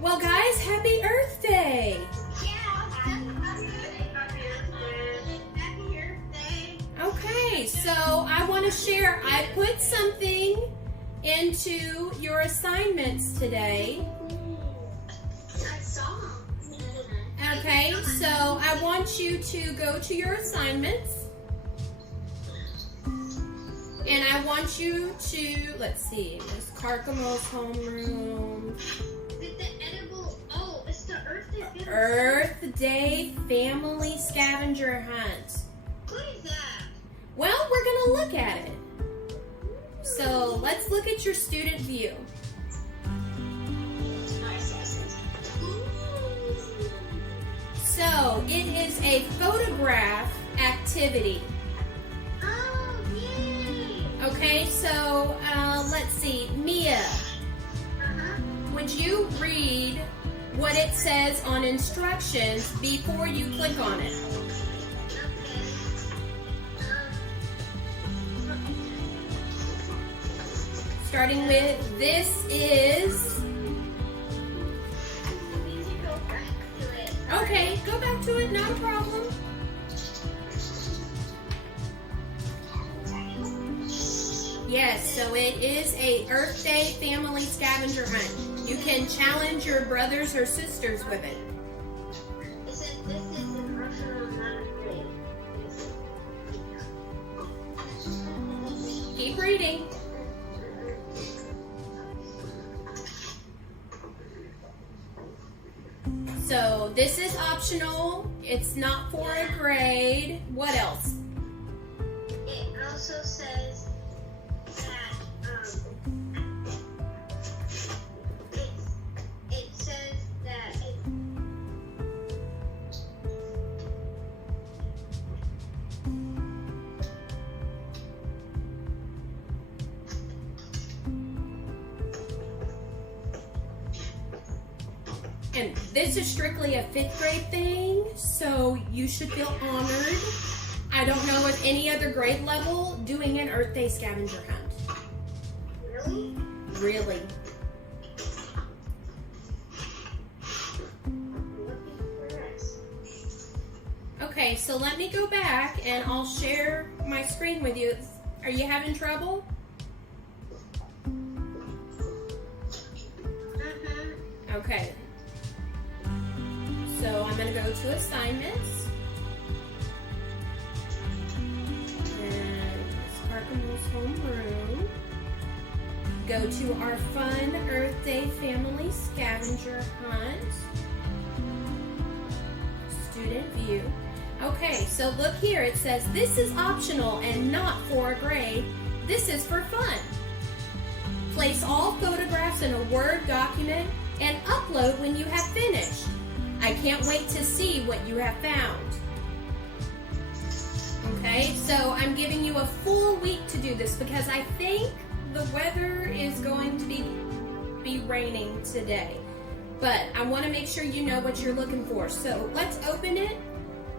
Well, guys, happy Earth Day! Okay, so I want to share, I put something into your assignments today. Okay, so I want you to go to your assignments. And I want you to, let's see, Miss Carcamo's homeroom. With the edible, oh, it's the Earth Day. Earth Day Family Scavenger Hunt. What is that? Well, we're going to look at it. So let's look at your student view. So it is a photograph activity. Oh, yay! Okay, so let's see, Mia, would you read what it says on instructions before you click on it? Starting with, this is... Okay, go back to it, not a problem. Yes, so it is a Earth Day Family Scavenger Hunt. You can challenge your brothers or sisters with it. It says this is an optional amount of grade. Keep reading. So this is optional. It's not for a grade. What else? It also says that it says that And this is strictly a 5th grade thing, so you should feel honored. I don't know of any other grade level doing an Earth Day scavenger hunt. really? Really. Looking for us. Okay, so let me go back and I'll share my screen with you. Are you having trouble? Okay. So I'm going to go to assignments. And Miss Carcamo's homeroom. Go to our fun Earth Day Family Scavenger Hunt. Student view. Okay, so look here. It says this is optional and not for a grade. This is for fun. Place all photographs in a Word document and upload when you have finished. I can't wait to see what you have found. Okay, so I'm giving you a full week to do this because I think the weather is going to be raining today. But I want to make sure you know what you're looking for. So let's open it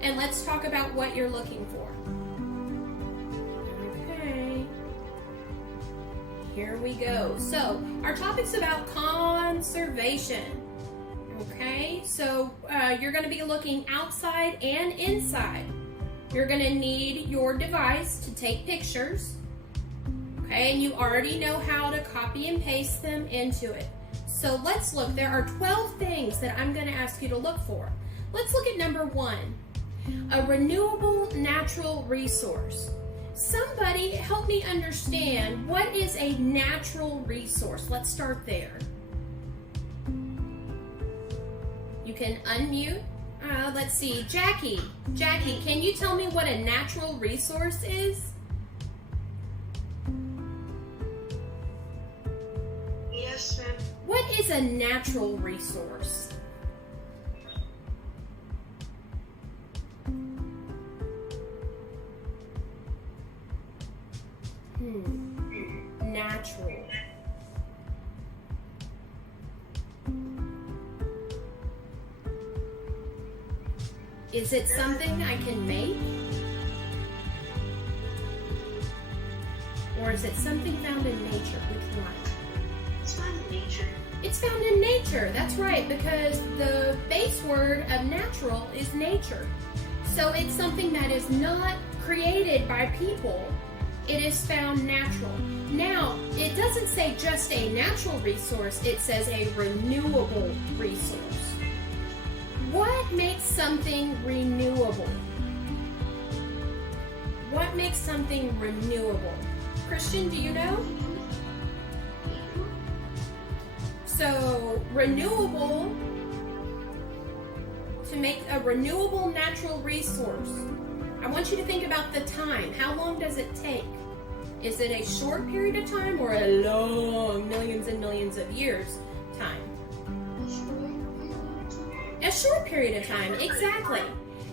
and let's talk about what you're looking for. Okay. Here we go. So our topic's about conservation. Okay, so you're going to be looking outside and inside. You're going to need your device to take pictures. Okay, and you already know how to copy and paste them into it. So let's look. There are 12 things that I'm going to ask you to look for. Let's look at number 1. A renewable natural resource. Somebody help me understand, what is a natural resource? Let's start there. You can unmute. Let's see, Jackie. Jackie, can you tell me what a natural resource is? Yes, ma'am. What is a natural resource? Natural. Is it something I can make? Or is it something found in nature? Which one? It's found in nature. It's found in nature. That's right, because the base word of natural is nature. So it's something that is not created by people. It is found natural. Now, it doesn't say just a natural resource, it says a renewable resource. What makes something renewable? What makes something renewable? Christian, do you know? So, renewable, to make a renewable natural resource, I want you to think about the time. How long does it take? Is it a short period of time or a long, millions and millions of years time? A short period of time, exactly.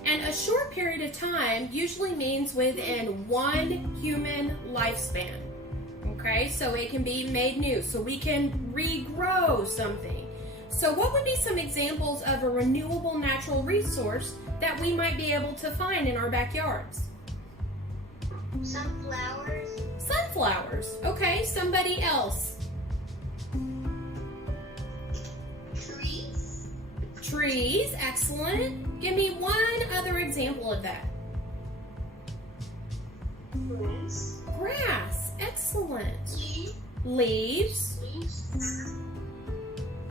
And a short period of time usually means within one human lifespan. Okay, so it can be made new, so we can regrow something. So what would be some examples of a renewable natural resource that we might be able to find in our backyards? Sunflowers. Sunflowers. Okay, somebody else. Trees. Trees, excellent. Give me one other example of that. Grass. Grass, excellent. Leaves. Leaves.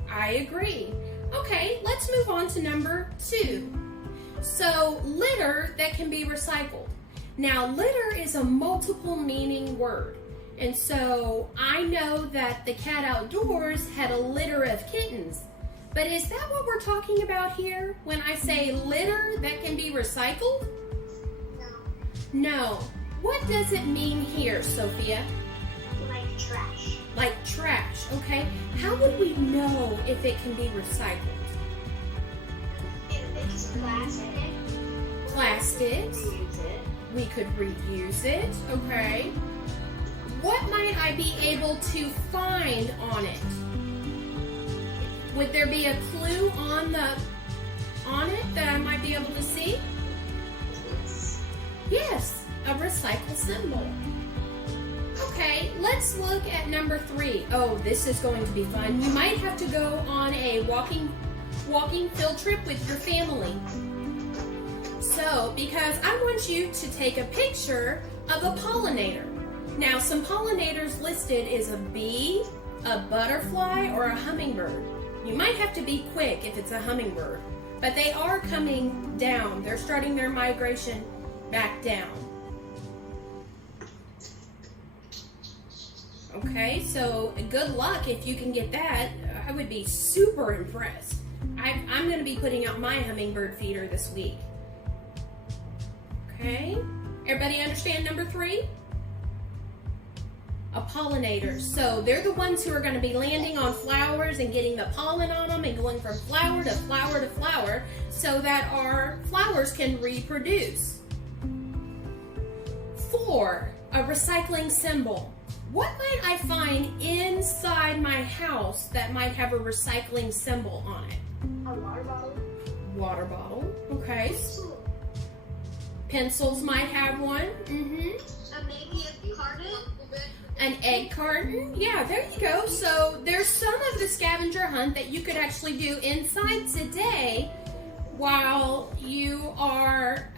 I agree. Okay, let's move on to number 2. So, litter that can be recycled. Now, litter is a multiple meaning word. And so, I know that the cat outdoors had a litter of kittens. But is that what we're talking about here when I say litter that can be recycled? No. What does it mean here, Sophia? Like trash. Like trash, okay? How would we know if it can be recycled? If it's plastic. Plastics. Use it. We could reuse it, okay? What might I be able to find on it? Would there be a clue on it that I might be able to see? Yes, a recycle symbol. Okay, let's look at number 3. Oh, this is going to be fun. You might have to go on a walking field trip with your family. So, because I want you to take a picture of a pollinator. Now, some pollinators listed is a bee, a butterfly, or a hummingbird. You might have to be quick if it's a hummingbird, but they are coming down. They're starting their migration back down. Okay, so good luck if you can get that. I would be super impressed. I'm going to be putting out my hummingbird feeder this week. Okay, everybody understand number 3? A pollinator. So they're the ones who are going to be landing on flowers and getting the pollen on them and going from flower to flower to flower so that our flowers can reproduce. 4, a recycling symbol. What might I find inside my house that might have a recycling symbol on it? A water bottle. Water bottle, okay. Pencils might have one. Maybe a carton. An egg carton. Yeah, there you go. So there's some of the scavenger hunt that you could actually do inside today while you are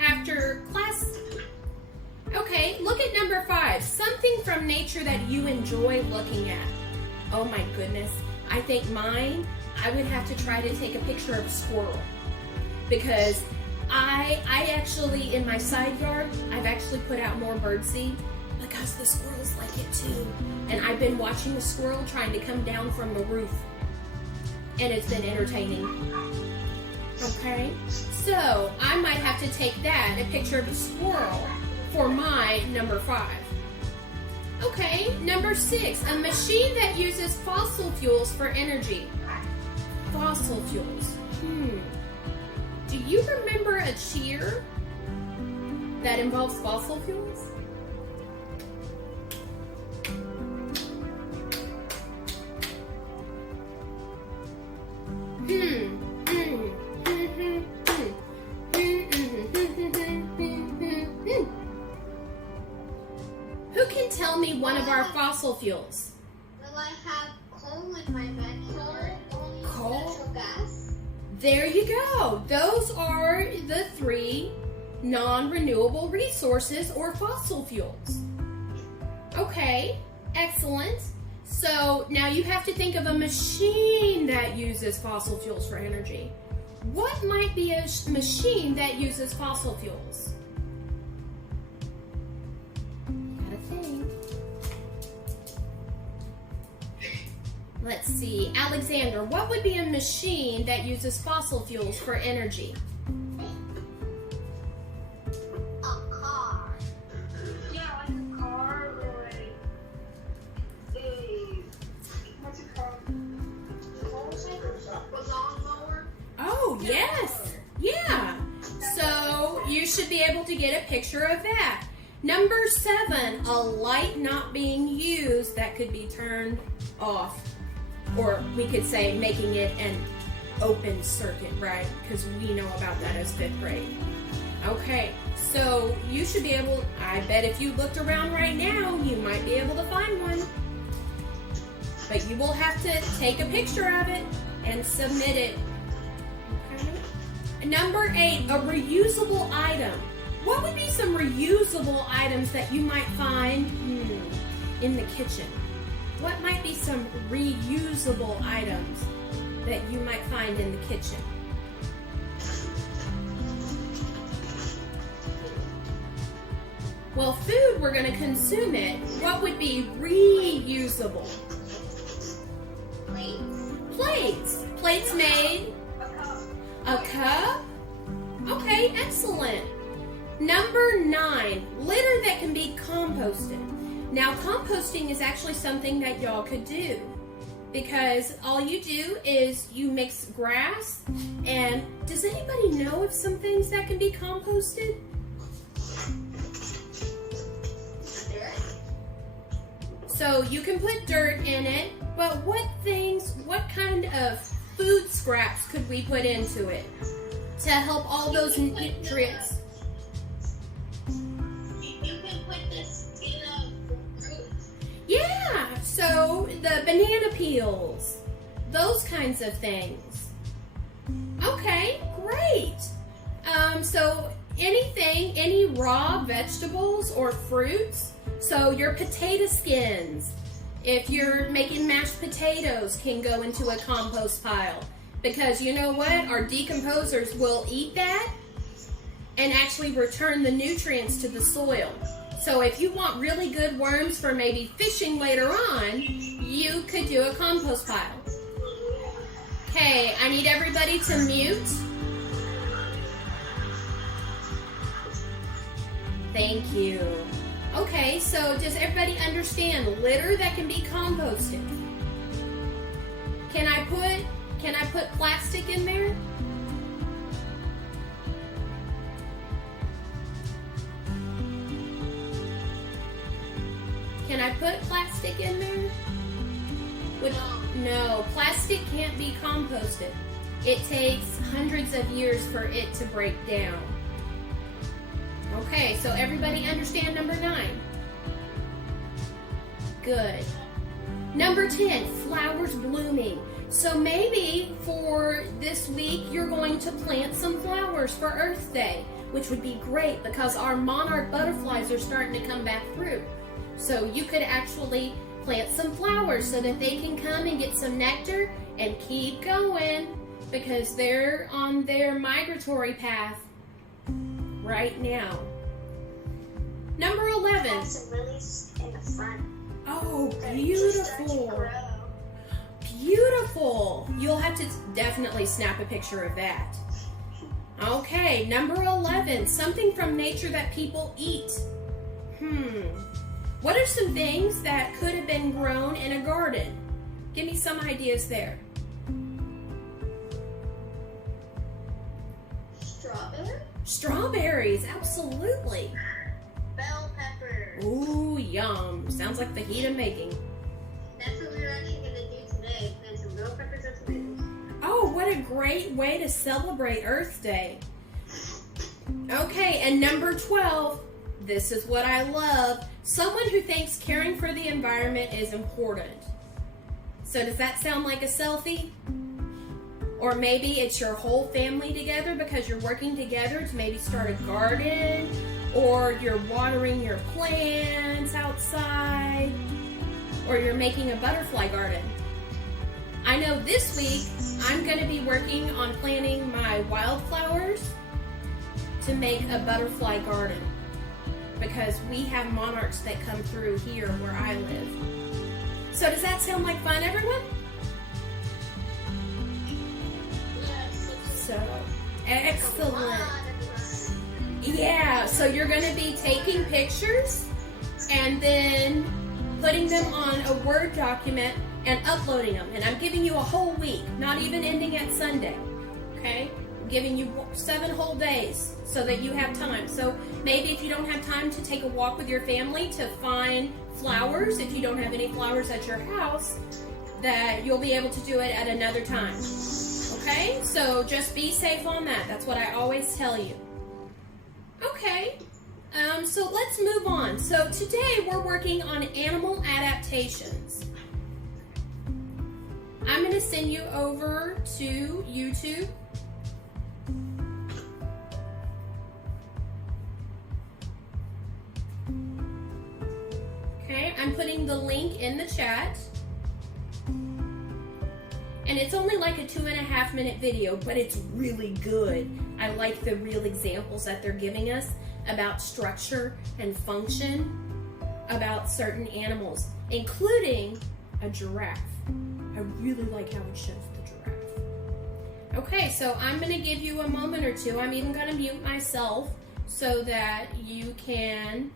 after class. Okay, look at number 5. Something from nature that you enjoy looking at. Oh my goodness. I think mine, I would have to try to take a picture of a squirrel. Because I actually, in my side yard, I've actually put out more birdseed because the squirrels like it too. And I've been watching the squirrel trying to come down from the roof. And it's been entertaining. Okay, so I might have to take that, a picture of a squirrel, for my number 5. Okay, number 6, a machine that uses fossil fuels for energy. Fossil fuels. Do you remember a cheer that involves fossil fuels? Who can tell me one of our fossil fuels? Well, I have coal in my There you go. Those are the 3 non-renewable resources or fossil fuels. Okay, excellent. So now you have to think of a machine that uses fossil fuels for energy. What might be a machine that uses fossil fuels? You gotta think. Let's see. Alexander, what would be a machine that uses fossil fuels for energy? A car. Yeah, like a car or what's it called? A lawnmower. Oh, yes. Yeah. So you should be able to get a picture of that. Number 7, a light not being used that could be turned off. Or we could say making it an open circuit, right? Because we know about that as 5th grade. Okay, so you should be able, I bet if you looked around right now, you might be able to find one. But you will have to take a picture of it and submit it. Okay. Number 8, a reusable item. What would be some reusable items that you might find in the kitchen? What might be some reusable items that you might find in the kitchen? Well, food, we're going to consume it. What would be reusable? Plates. Plates made? A cup? Okay, excellent. Number 9, litter that can be composted. Now, composting is actually something that y'all could do because all you do is you mix grass, and does anybody know of some things that can be composted? So you can put dirt in it, but what kind of food scraps could we put into it to help all those nutrients? Yeah, so the banana peels, those kinds of things. Okay, great. So any raw vegetables or fruits, so your potato skins, if you're making mashed potatoes, can go into a compost pile. Because you know what? Our decomposers will eat that and actually return the nutrients to the soil. So if you want really good worms for maybe fishing later on, you could do a compost pile. Okay, I need everybody to mute. Thank you. Okay, so does everybody understand litter that can be composted? Can I put plastic in there? Can I put plastic in there? No, plastic can't be composted. It takes hundreds of years for it to break down. Okay, so everybody understand number 9? Good. Number 10, flowers blooming. So maybe for this week you're going to plant some flowers for Earth Day, which would be great because our monarch butterflies are starting to come back through. So you could actually plant some flowers so that they can come and get some nectar and keep going because they're on their migratory path right now. Number 11. Some lilies in the front. Oh, beautiful. Beautiful. You'll have to definitely snap a picture of that. Okay, number 11. Something from nature that people eat. What are some things that could have been grown in a garden? Give me some ideas there. Strawberries, absolutely. Bell pepper. Ooh, yum. Sounds like the heat of making. That's what we're actually going to do today. Plant some bell peppers and tomatoes. Oh, what a great way to celebrate Earth Day. Okay, and number 12. This is what I love. Someone who thinks caring for the environment is important. So does that sound like a selfie? Or maybe it's your whole family together because you're working together to maybe start a garden, or you're watering your plants outside, or you're making a butterfly garden. I know this week I'm going to be working on planting my wildflowers to make a butterfly garden because we have monarchs that come through here where I live. So does that sound like fun, everyone? Yes. So, excellent. Yeah, so you're going to be taking pictures and then putting them on a Word document and uploading them. And I'm giving you a whole week, not even ending at Sunday. Okay? I'm giving you 7 whole days so that you have time. So maybe if you don't have time to take a walk with your family to find flowers, if you don't have any flowers at your house, that you'll be able to do it at another time. Okay? So just be safe on that. That's what I always tell you. Okay, so let's move on. So today we're working on animal adaptations. I'm going to send you over to YouTube. Okay, I'm putting the link in the chat. And it's only like a 2.5-minute video, but it's really good. I like the real examples that they're giving us about structure and function about certain animals, including a giraffe. I really like how it shows the giraffe. Okay, so I'm going to give you a moment or two. I'm even going to mute myself so that you can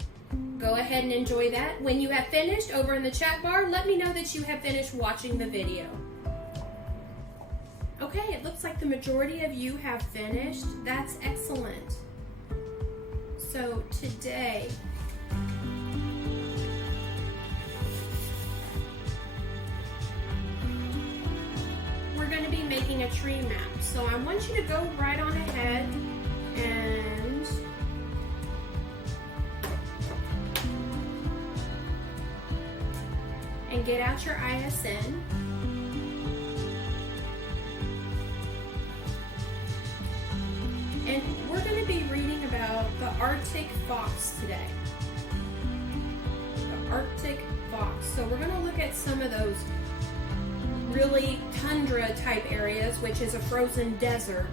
go ahead and enjoy that. When you have finished, over in the chat bar, let me know that you have finished watching the video. Okay, it looks like the majority of you have finished. That's excellent. So today, we're going to be making a tree map. So I want you to go right on ahead and get out your ISN. And we're going to be reading about the Arctic fox today. The Arctic fox. So we're going to look at some of those really tundra type areas, which is a frozen desert.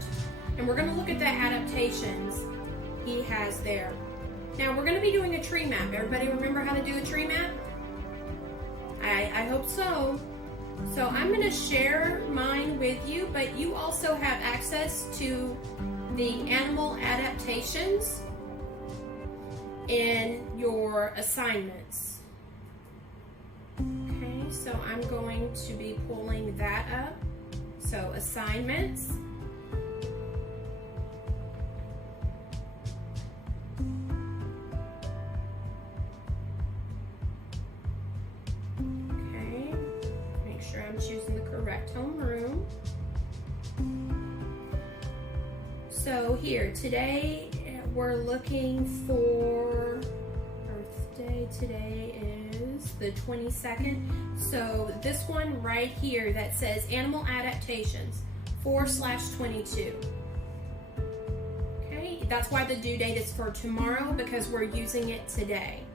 And we're going to look at the adaptations he has there. Now we're going to be doing a tree map. Everybody remember how to do a tree map? I hope so. So I'm going to share mine with you, but you also have access to the animal adaptations in your assignments. Okay, so I'm going to be pulling that up. So assignments. Okay, make sure I'm choosing the correct homeroom. So here, today we're looking for Earth Day. Today is the 22nd. So this one right here that says Animal Adaptations 4/22. Okay, that's why the due date is for tomorrow, because we're using it today.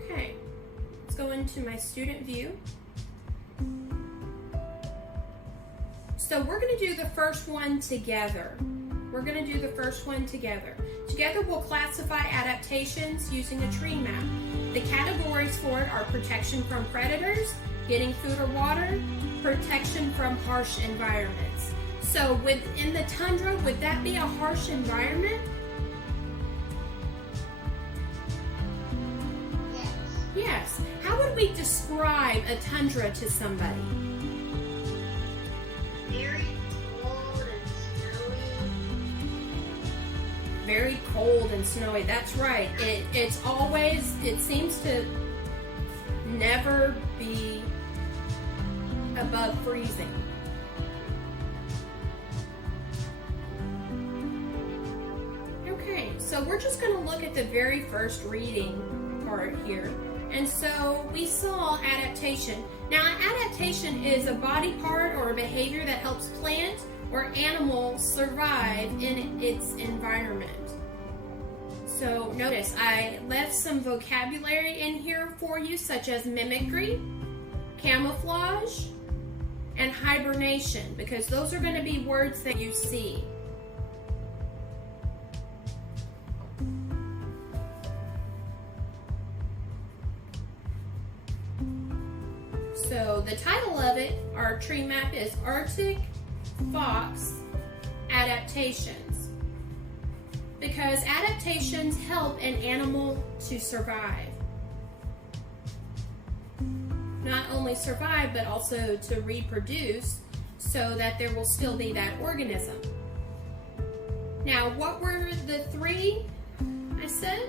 Okay, let's go into my student view. So we're going to do the first one together. We're going to do the first one together. Together we'll classify adaptations using a tree map. The categories for it are protection from predators, getting food or water, protection from harsh environments. So within the tundra, would that be a harsh environment? Yes. Yes. How would we describe a tundra to somebody? Very cold and snowy. Very cold and snowy. That's right. It seems to never be above freezing. Okay, so we're just going to look at the very first reading part here. And so So we saw adaptation. Now, adaptation is a body part or a behavior that helps plant or animal survive in its environment. So notice I left some vocabulary in here for you, such as mimicry, camouflage, and hibernation, because those are going to be words that you see. So the title of it, our tree map, is Arctic Fox Adaptations, because adaptations help an animal to survive. Not only survive, but also to reproduce so that there will still be that organism. Now, what were the three I said?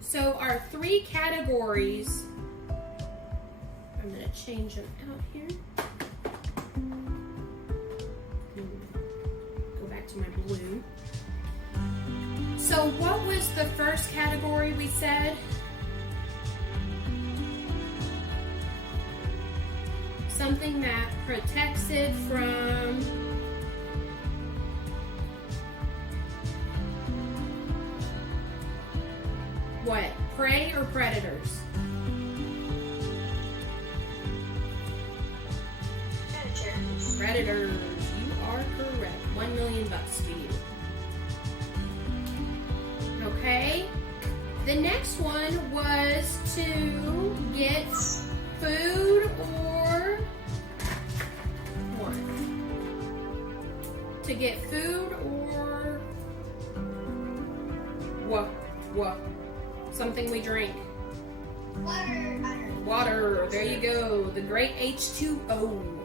So our three categories, I'm going to change them out here. Go back to my blue. So what was the first category we said? Something that protects it from what? Prey or predators? Predators. Predators. You are correct. $1 million to you. Okay. The next one was to get food or what? To get food or what? Something we drink. Water. Water. There you go. The great H2O.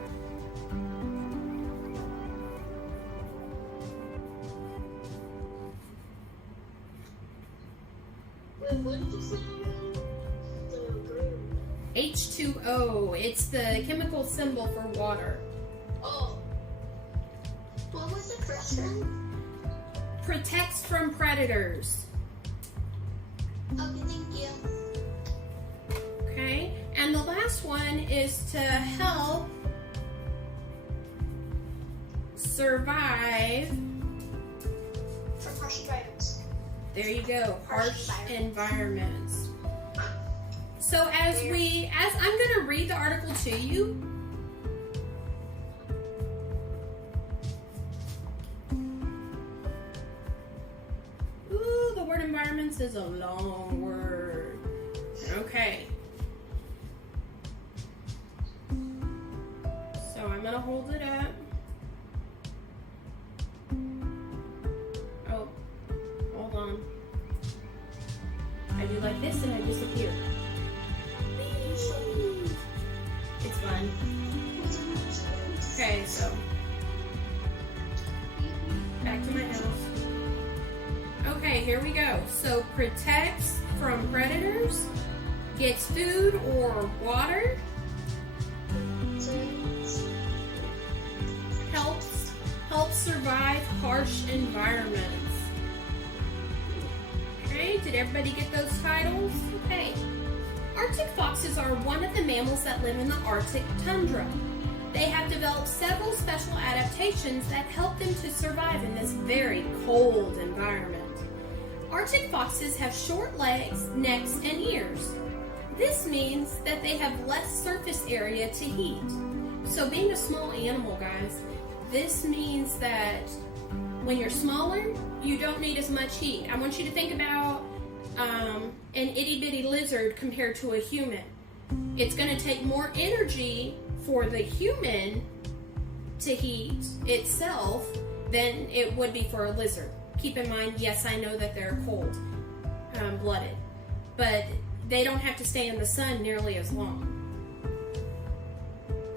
Wait, what did you say? The green. H2O. It's the chemical symbol for water. Oh. What was the first one? Protects from predators. Okay, thank you. Okay, and the last one is to help survive. From harsh environments. There you go, harsh environments. So as I'm going to read the article to you. Ooh, the word environments is a long word. Okay. So I'm going to hold it up. Oh, hold on. I do like this and I disappear. It's fun. Okay, so back to my house. Okay, here we go. So protects from predators, gets food or water, helps survive harsh environments. Okay, did everybody get those titles? Okay. Arctic foxes are one of the mammals that live in the Arctic tundra. They have developed several special adaptations that help them to survive in this very cold environment. Arctic foxes have short legs, necks, and ears. This means that they have less surface area to heat. So being a small animal, guys, this means that when you're smaller, you don't need as much heat. I want you to think about an itty-bitty lizard compared to a human. It's going to take more energy for the human to heat itself than it would be for a lizard. Keep in mind, yes, I know that they're cold-blooded, but they don't have to stay in the sun nearly as long.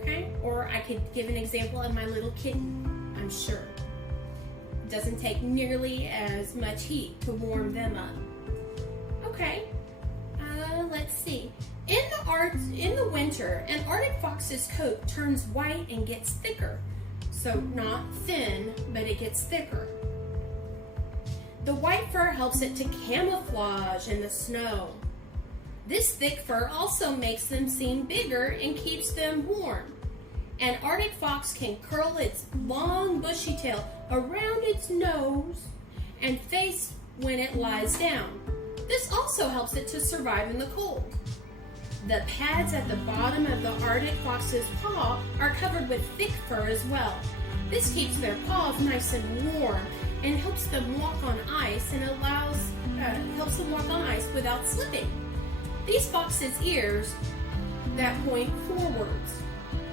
Okay? Or I could give an example of my little kitten, I'm sure. It doesn't take nearly as much heat to warm them up. Okay, let's see. In the winter, an Arctic fox's coat turns white and gets thicker. So not thin, but it gets thicker. The white fur helps it to camouflage in the snow. This thick fur also makes them seem bigger and keeps them warm. An Arctic fox can curl its long bushy tail around its nose and face when it lies down. This also helps it to survive in the cold. The pads at the bottom of the Arctic fox's paw are covered with thick fur as well. This keeps their paws nice and warm and helps them walk on ice and helps them walk on ice without slipping. These foxes' ears that point forwards.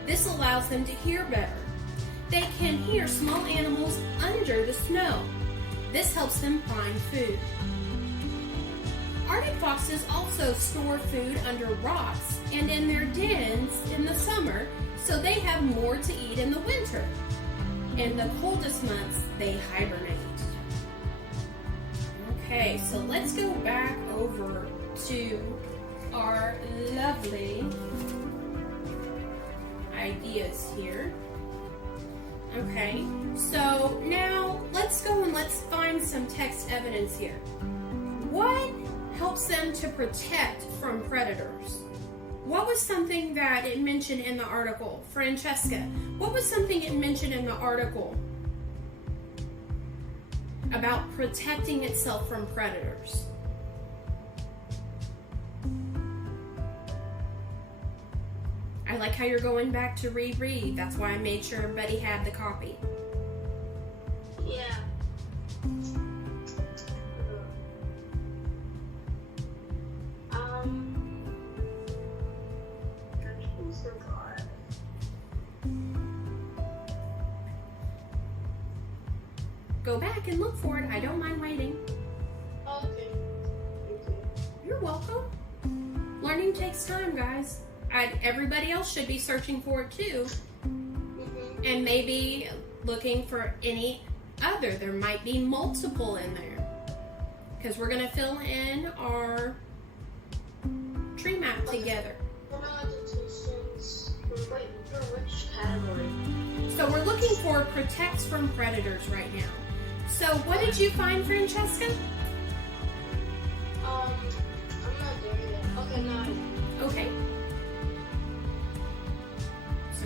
This allows them to hear better. They can hear small animals under the snow. This helps them find food. Arctic foxes also store food under rocks and in their dens in the summer, so they have more to eat in the winter. In the coldest months, they hibernate. Okay, so let's go back over to our lovely ideas here. Okay, so now let's go and let's find some text evidence here. What helps them to protect from predators? What was something that it mentioned in the article? Francesca, what was something it mentioned in the article about protecting itself from predators? I like how you're going back to reread. That's why I made sure everybody had the copy. Yeah. Go back and look for it. I don't mind waiting. Okay. You're welcome. Learning takes time, guys. Everybody else should be searching for it too. And maybe looking for any other. There might be multiple in there. Because we're going to fill in our tree map together. Adaptations. Wait, for which category? So we're looking for protects from predators right now. So what did you find, Francesca? I'm not there yet. Okay, no. Okay. So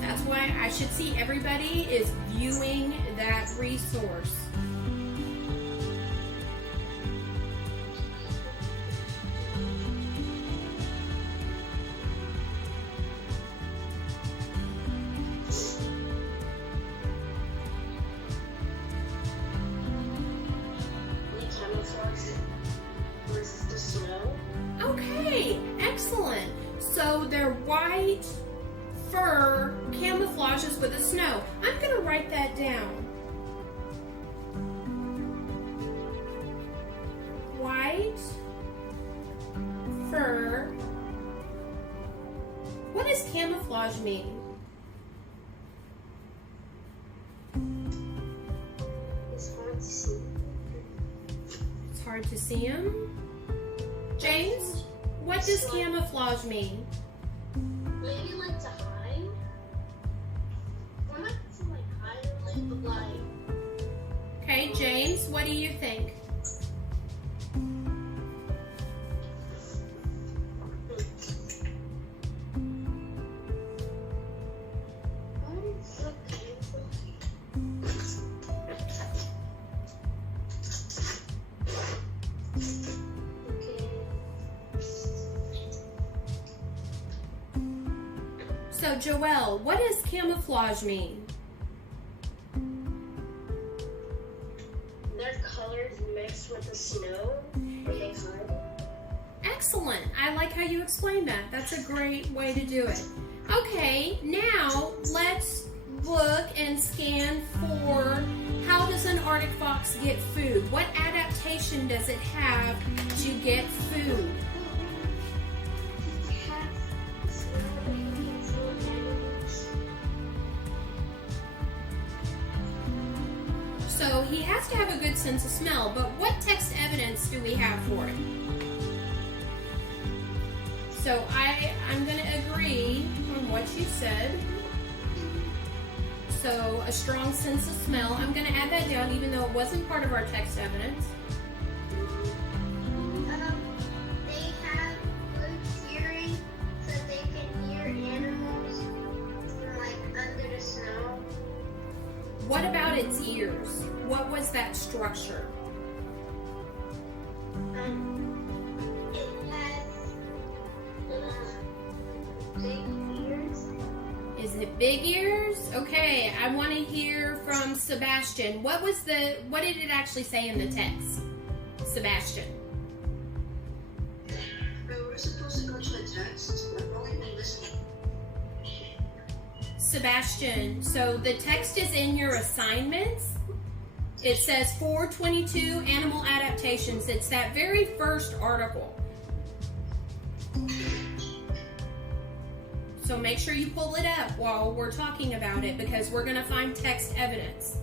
that's why I should see everybody is viewing that resource. Resist the snow. Okay, excellent. So their white fur camouflages with the snow. I'm going to write that down. White fur. What does camouflage mean? It's hard to see. It's hard to see them. James, what does camouflage mean? Maybe like to hide. Or not to like hide or like, but like. Okay, James, what do you think? So, Joelle, what does camouflage mean? Their colors mixed with the snow when they hide. Excellent. I like how you explained that. That's a great way to do it. Okay, now let's look and scan for how does an Arctic fox get food? What adaptation does it have to get food? So he has to have a good sense of smell, but what text evidence do we have for it? So I'm going to agree on what you said. So a strong sense of smell. I'm going to add that down even though it wasn't part of our text evidence. They have good hearing so they can hear animals like under the snow. What about its ears? What was that structure? It has big ears. Is it big ears? Okay, I want to hear from Sebastian. What did it actually say in the text? Sebastian. We're supposed to go to a text. I've only been listening. Sebastian, so the text is in your assignments. It says 422 Animal Adaptations. It's that very first article. So make sure you pull it up while we're talking about it because we're going to find text evidence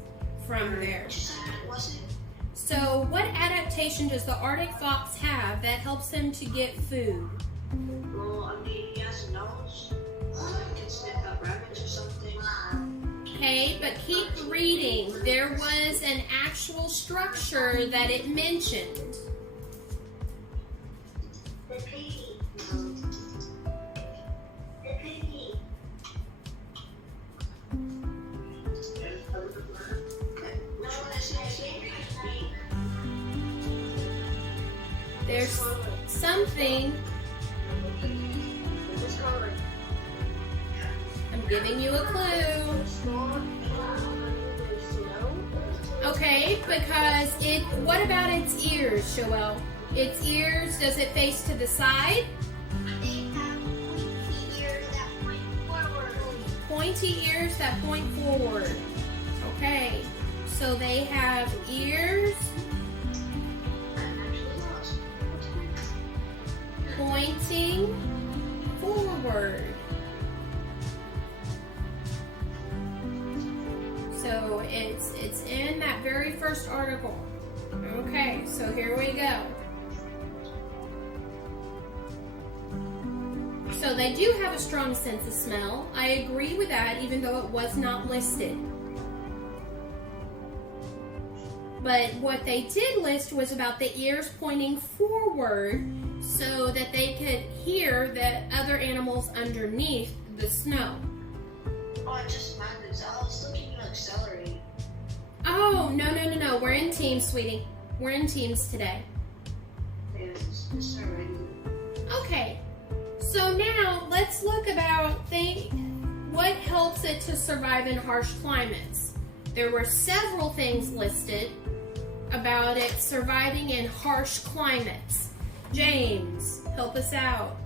from there. So what adaptation does the Arctic fox have that helps him to get food? Well, I mean, he has a nose. He can sniff out rabbits or something. Okay, but keep reading. There was an actual structure that it mentioned. The piggy. The piggy. There's something. I'm giving you a clue. Okay, because what about its ears, Joelle? Its ears, does it face to the side? They have pointy ears that point forward. Pointy ears that point forward. Okay, so they have ears pointing forward. So it's in that very first article. Okay, so here we go. So they do have a strong sense of smell. I agree with that, even though it was not listed. But what they did list was about the ears pointing forward so that they could hear the other animals underneath the snow. Oh, I just found this. I was looking at celery. Oh, no. We're in teams, sweetie. We're in teams today. It's already. Okay. So now let's look about what helps it to survive in harsh climates. There were several things listed about it surviving in harsh climates. James, help us out.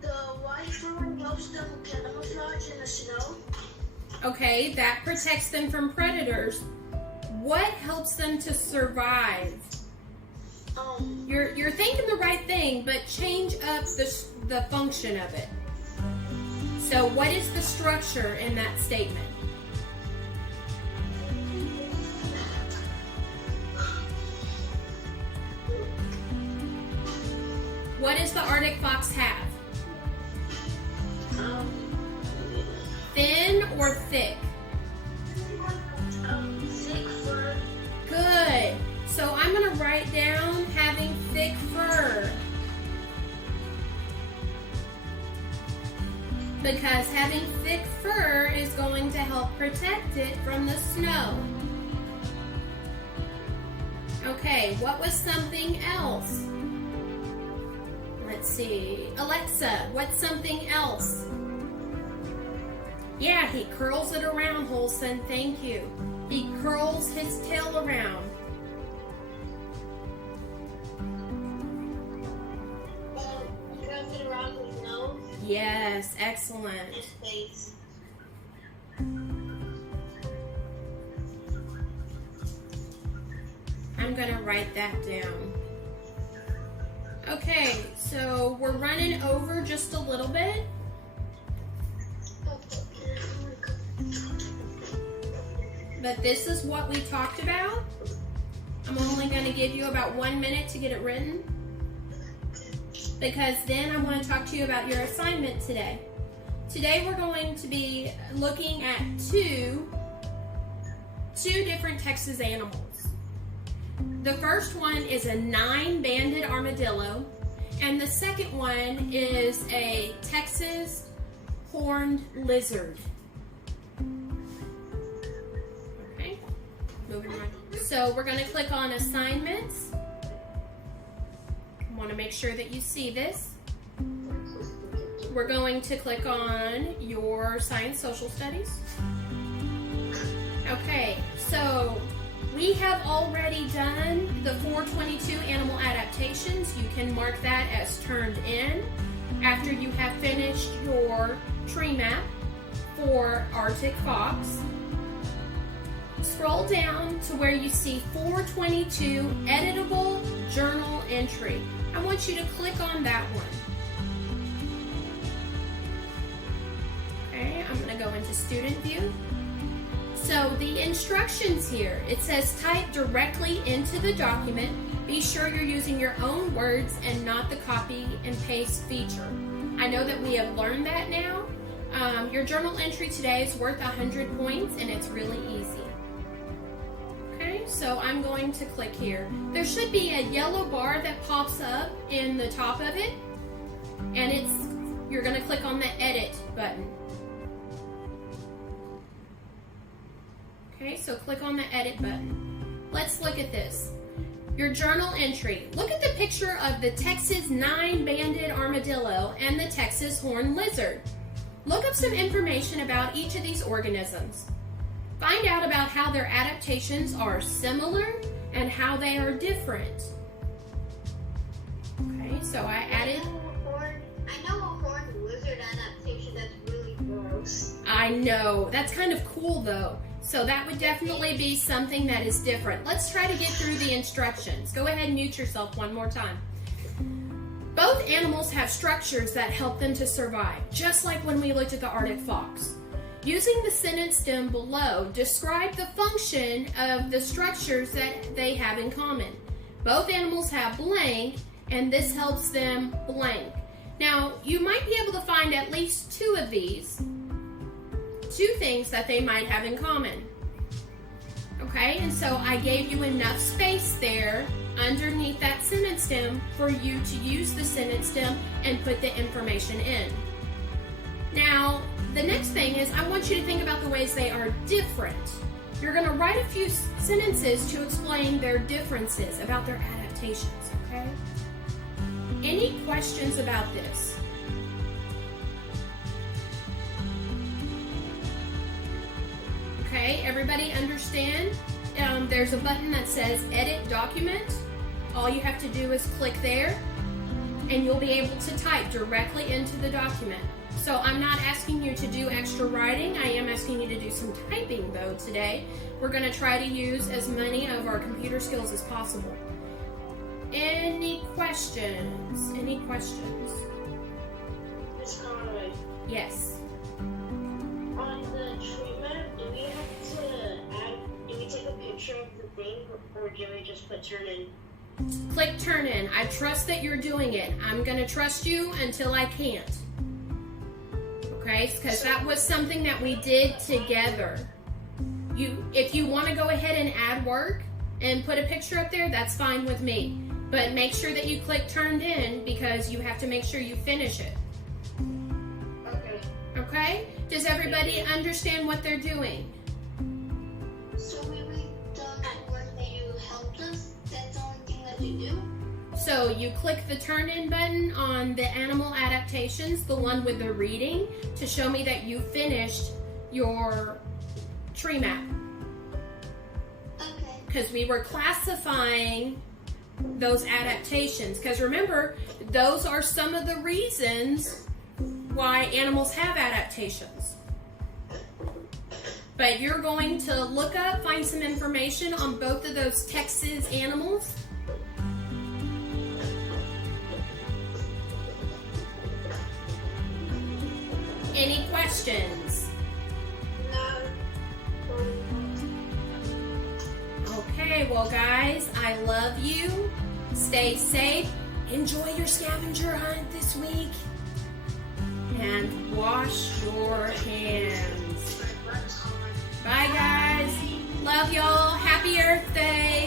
The white fur helps them camouflage in the snow. Okay, that protects them from predators. What helps them to survive? You're thinking the right thing, but change up the function of it. So what is the structure in that statement? What does the Arctic fox have? Thin or thick? Thick fur. Good. So I'm going to write down having thick fur. Because having thick fur is going to help protect it from the snow. Okay, what was something else? Let's see. Alexa, what's something else? Yeah, he curls it around, Holson. Thank you. He curls his tail around. Curls it around his nose. Yes, excellent. His face. I'm going to write that down. Okay, so we're running over just a little bit. But this is what we talked about. I'm only going to give you about 1 minute to get it written, because then I want to talk to you about your assignment today. Today we're going to be looking at two different Texas animals. The first one is a 9-banded armadillo, and the second one is a Texas horned lizard. Okay, moving on. So we're going to click on assignments. I want to make sure that you see this. We're going to click on your science social studies. Okay, so we have already done the 422 animal adaptations. You can mark that as turned in after you have finished your tree map for Arctic fox. Scroll down to where you see 422 editable journal entry. I want you to click on that one. Okay, I'm going to go into student view. So the instructions here, it says type directly into the document. Be sure you're using your own words and not the copy and paste feature. I know that we have learned that now. Your journal entry today is worth 100 points and it's really easy. Okay, so I'm going to click here. There should be a yellow bar that pops up in the top of it, and you're going to click on the edit button. Okay, so click on the edit button. Let's look at this. Your journal entry. Look at the picture of the Texas 9-banded armadillo and the Texas horned lizard. Look up some information about each of these organisms. Find out about how their adaptations are similar and how they are different. Okay, so I added... I know a horned lizard adaptation that's really gross. I know. That's kind of cool though. So that would definitely be something that is different. Let's try to get through the instructions. Go ahead and mute yourself one more time. Both animals have structures that help them to survive, just like when we looked at the Arctic fox. Using the sentence stem below, describe the function of the structures that they have in common. Both animals have blank, and this helps them blank. Now, you might be able to find at least two of these, two things that they might have in common. Okay, and so I gave you enough space there underneath that sentence stem for you to use the sentence stem and put the information in. Now, the next thing is I want you to think about the ways they are different. You're going to write a few sentences to explain their differences about their adaptations, okay? Any questions about this? Okay, everybody understand? There's a button that says Edit Document. All you have to do is click there, and you'll be able to type directly into the document. So I'm not asking you to do extra writing. I am asking you to do some typing, though, today. We're going to try to use as many of our computer skills as possible. Any questions? Any questions? Miss Conway. Yes. On the tree map, do we take a picture of the thing, or do we just put turn in? Click turn in. I trust that you're doing it. I'm going to trust you until I can't. Okay, because that was something that we did together. If you want to go ahead and add work and put a picture up there, that's fine with me. But make sure that you click turned in because you have to make sure you finish it. Okay. Okay? Does everybody understand what they're doing? So we read the work that you helped us? That's the only thing that you do? So you click the turn in button on the animal adaptations, the one with the reading, to show me that you finished your tree map. Okay. Because we were classifying those adaptations. Because remember, those are some of the reasons why animals have adaptations. But you're going to look up, find some information on both of those Texas animals. Any questions? No. Okay, well guys, I love you. Stay safe. Enjoy your scavenger hunt this week. And wash your hands. Bye, guys. Love y'all. Happy Earth Day.